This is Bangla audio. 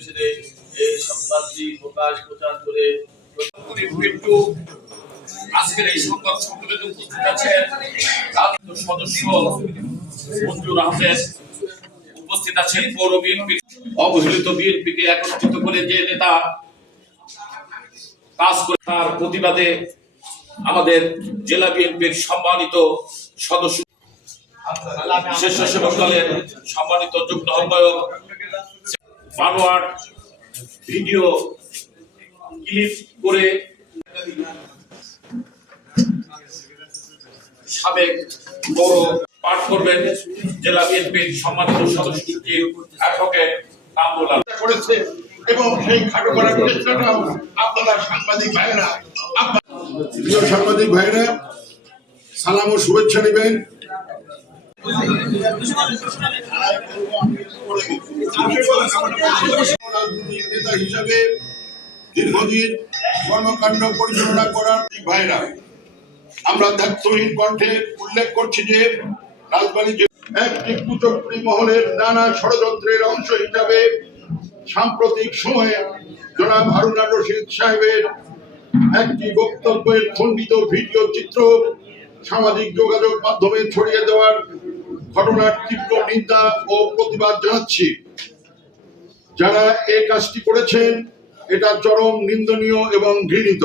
টেলিভিশনে এই সংবাদটি প্রচার করে আজকের এই সংবাদ সম্মেলনে উপস্থিত আছেন সদস্য মঞ্জুর আহমেদ, উপস্থিত আছেন পৌর বিএনপি, অবহেলিত বিএনপিকে একত্রিত করে যে নেতা কাজ করে তার প্রতিবাদে আমাদের জেলা বিএনপির সম্মানিত সদস্য স্বেচ্ছাসেবক দলের সম্মানিত যুগ্ম আহ্বায়ক বানোয়াট ভিডিও ক্লিপ করে সাবেক পৌর পাঠ করবেন জেলা বিএনপির সম্মানিত সদস্য অ্যাডভোকেট কামরুল আলম করেছে এবং সেই খাটো করার চেষ্টাটাও আপনারা সাংবাদিক ভাইরা প্রিয় সাংবাদিক ভাইরা সালাম ও শুভেচ্ছা নেবেন। রাজনৈতিক নেতা হিসাবে দীর্ঘদিন কর্মকাণ্ড পরিচালনা করার ভাইরা, আমরা দায়িত্বহীন কণ্ঠে উল্লেখ করছি যে রাজবাড়ী একটি কুচক্রী মহলের নানা ষড়যন্ত্রের অংশ হিসাবে সাম্প্রতিক সময়ে জনাব হারুন আর রশিদ সাহেবের একটি বক্তব্যের খণ্ডিত ভিডিও চিত্র সামাজিক যোগাযোগ মাধ্যমে ছড়িয়ে দেওয়ার ঘটনার তীব্র নিন্দা ও প্রতিবাদ জানাচ্ছি। যারা এই কাজটি করেছেন এটা চরম নিন্দনীয় এবং ঘৃণিত।